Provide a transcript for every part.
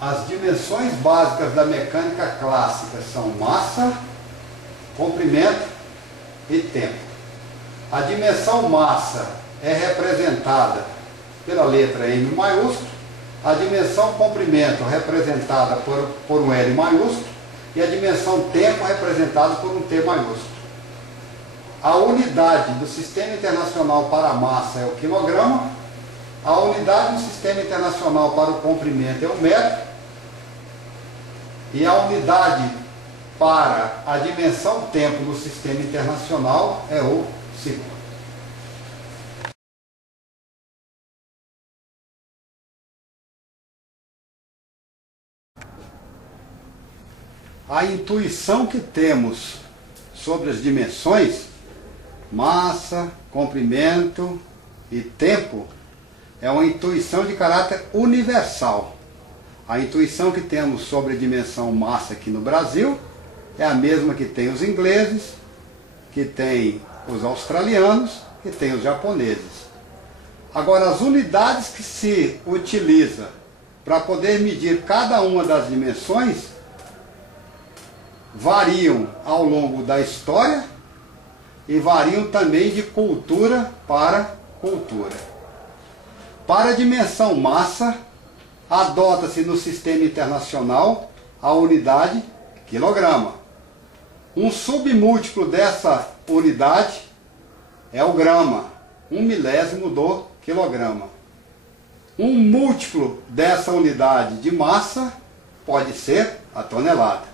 As dimensões básicas da mecânica clássica são massa, comprimento e tempo. A dimensão massa é representada pela letra M maiúsculo, a dimensão comprimento representada por um L maiúsculo e a dimensão tempo representada por um T maiúsculo. A unidade do Sistema Internacional para a massa é o quilograma, a unidade do Sistema Internacional para o comprimento é o metro, e a unidade para a dimensão tempo do Sistema Internacional é o segundo. A intuição que temos sobre as dimensões, massa, comprimento e tempo, é uma intuição de caráter universal. A intuição que temos sobre a dimensão massa aqui no Brasil é a mesma que tem os ingleses, que tem os australianos, que tem os japoneses. Agora, as unidades que se utiliza para poder medir cada uma das dimensões variam ao longo da história e variam também de cultura para cultura. Para a dimensão massa, adota-se no Sistema Internacional a unidade quilograma. Um submúltiplo dessa unidade é o grama, 1/1000 do quilograma. Um múltiplo dessa unidade de massa pode ser a tonelada.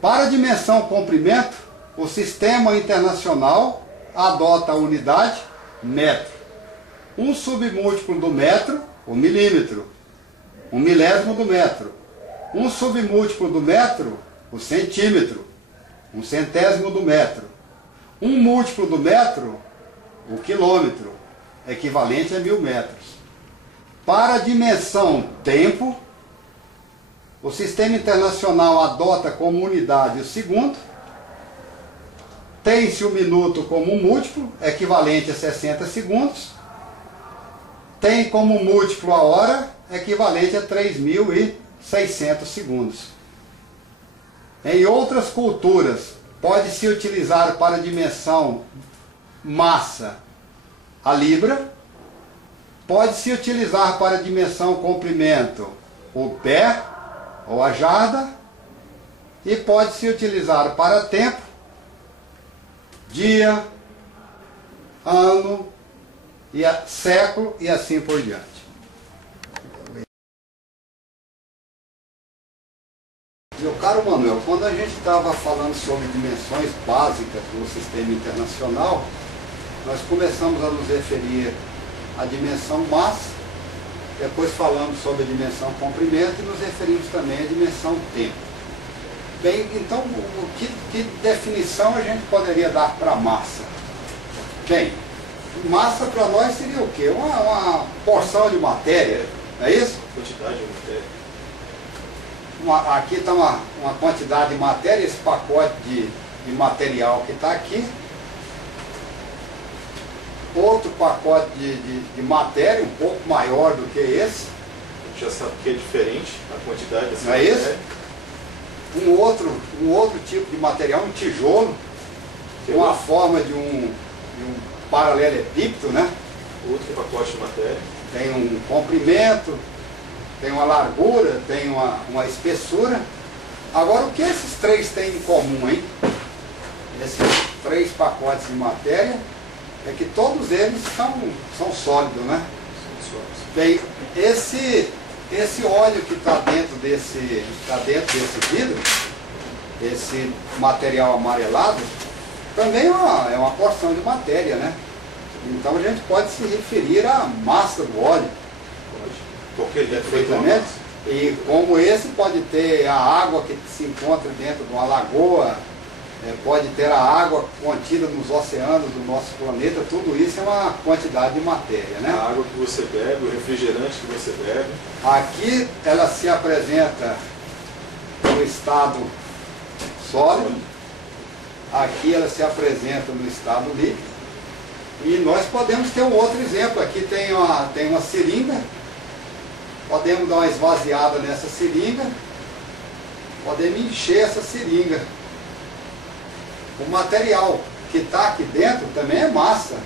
Para a dimensão comprimento, o Sistema Internacional adota a unidade metro. Um submúltiplo do metro, o milímetro, 1/1000 do metro. Um submúltiplo do metro, o centímetro, 1/100º do metro. Um múltiplo do metro, o quilômetro, equivalente a 1000 metros. Para a dimensão tempo, o Sistema Internacional adota como unidade o segundo. Tem-se o minuto como um múltiplo, equivalente a 60 segundos. Tem como múltiplo a hora, equivalente a 3.600 segundos. Em outras culturas, pode-se utilizar para a dimensão massa a libra, pode-se utilizar para a dimensão comprimento o pé ou a jarda, e pode-se utilizar para tempo dia, ano, e século e assim por diante. Meu caro Manuel, quando a gente estava falando sobre dimensões básicas do Sistema Internacional, nós começamos a nos referir à dimensão massa, depois falamos sobre a dimensão comprimento e nos referimos também à dimensão tempo. Bem, então, que definição a gente poderia dar para massa? Bem, massa para nós seria o quê? Uma porção de matéria, não é isso? Quantidade de matéria. Aqui está uma quantidade de matéria, esse pacote de material que está aqui. Outro pacote de matéria, um pouco maior do que esse. A gente já sabe que é diferente a quantidade dessa não é matéria. isso? Um outro tipo de material, um tijolo, tem uma forma de um paralelepípedo, né? Outro pacote de matéria. Tem um comprimento, tem uma largura, tem uma espessura. Agora, o que esses três têm em comum, hein? Esses três pacotes de matéria é que todos eles são sólidos, né? São sólidos. Bem, esse óleo que está dentro desse vidro, esse material amarelado, também é uma porção de matéria, né? Então a gente pode se referir à massa do óleo. Pode. Porque ele é feito uma Perfeitamente. massa. E como esse pode ter a água que se encontra dentro de uma lagoa, pode ter a água contida nos oceanos do nosso planeta, tudo isso é uma quantidade de matéria, né? A água que você bebe, o refrigerante que você bebe. Aqui ela se apresenta no estado sólido, aqui ela se apresenta no estado líquido, e nós podemos ter um outro exemplo. Aqui tem uma seringa, podemos dar uma esvaziada nessa seringa, podemos encher essa seringa. O material que está aqui dentro também é massa,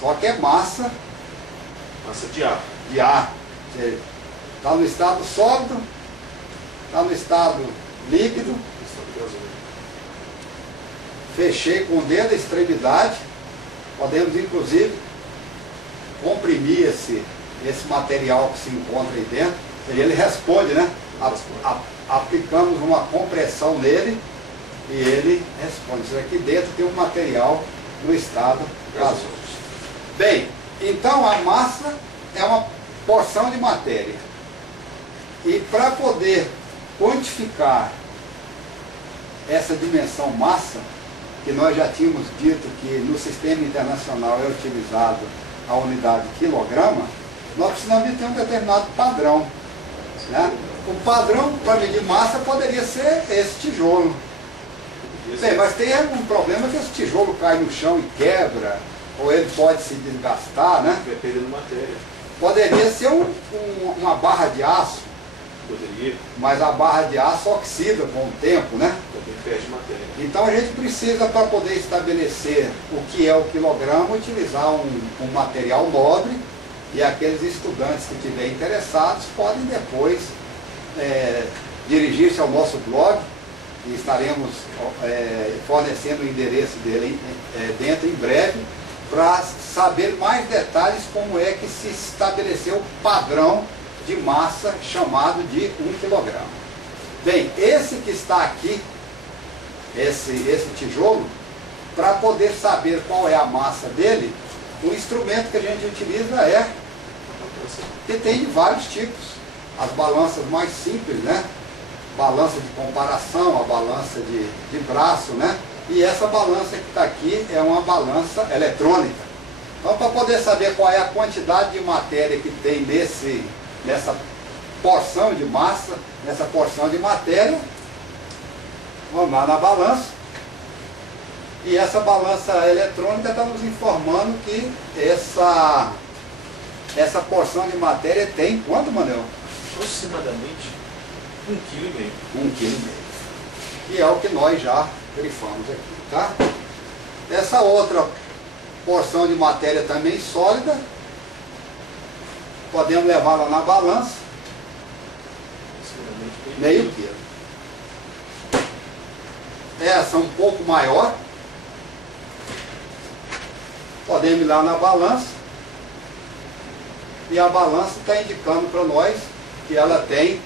só que é massa de ar. de ar. Está no estado sólido, está no estado líquido. Fechei com o dedo a extremidade, podemos inclusive comprimir esse material que se encontra aí dentro, e ele responde, né? Aplicamos uma compressão nele e ele responde. Isso aqui dentro tem um material no estado gasoso. Bem, então a massa é uma porção de matéria. E para poder quantificar essa dimensão massa, que nós já tínhamos dito que no sistema internacional é utilizado a unidade quilograma, nós precisamos de ter um determinado padrão, né? O padrão para medir massa poderia ser esse tijolo. Bem, mas tem um problema que esse tijolo cai no chão e quebra, ou ele pode se desgastar, né? Vai perdendo matéria. Poderia ser uma barra de aço. Poderia. Mas a barra de aço oxida com o tempo, né? Também perde matéria. Então a gente precisa, para poder estabelecer o que é o quilograma, utilizar um material nobre, e aqueles estudantes que estiverem interessados podem depois dirigir-se ao nosso blog, e estaremos fornecendo o endereço dele dentro em breve, para saber mais detalhes como é que se estabeleceu o padrão de massa chamado de 1 kg. Bem, esse que está aqui, esse tijolo, para poder saber qual é a massa dele, o instrumento que a gente utiliza que tem de vários tipos. As balanças mais simples, né? Balança de comparação, a balança de braço, né? E essa balança que está aqui é uma balança eletrônica. Então, para poder saber qual é a quantidade de matéria que tem nessa porção de massa, nessa porção de matéria, vamos lá na balança. E essa balança eletrônica está nos informando que essa porção de matéria tem quanto, Manuel? Aproximadamente 1,5 kg. 1,5 kg. E é o que nós já grifamos aqui, tá? Essa outra porção de matéria também sólida, podemos levá-la na balança, meio quilo. Essa um pouco maior, podemos ir lá na balança, e a balança está indicando para nós que ela tem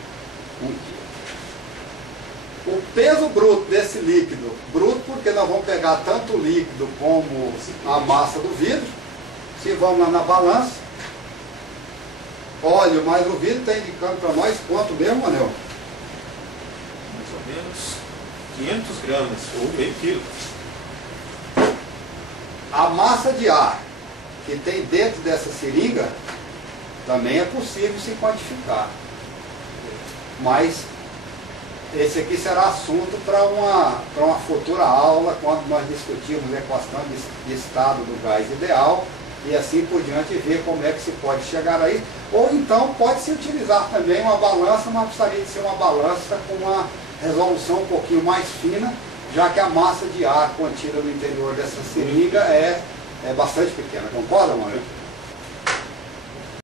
1 kg. O peso bruto desse líquido, bruto porque nós vamos pegar tanto o líquido como a massa do vidro. Se vamos lá na balança, óleo mais o vidro está indicando para nós quanto mesmo, Manel? Mais ou menos 500 gramas, ou meio quilo. A massa de ar que tem dentro dessa seringa também é possível se quantificar. Mas esse aqui será assunto para uma futura aula, quando nós discutirmos a equação de estado do gás ideal, e assim por diante, ver como é que se pode chegar aí. Ou então pode-se utilizar também uma balança, mas precisaria de ser uma balança com uma resolução um pouquinho mais fina, já que a massa de ar contida no interior dessa seringa é bastante pequena. Concorda, Manuel?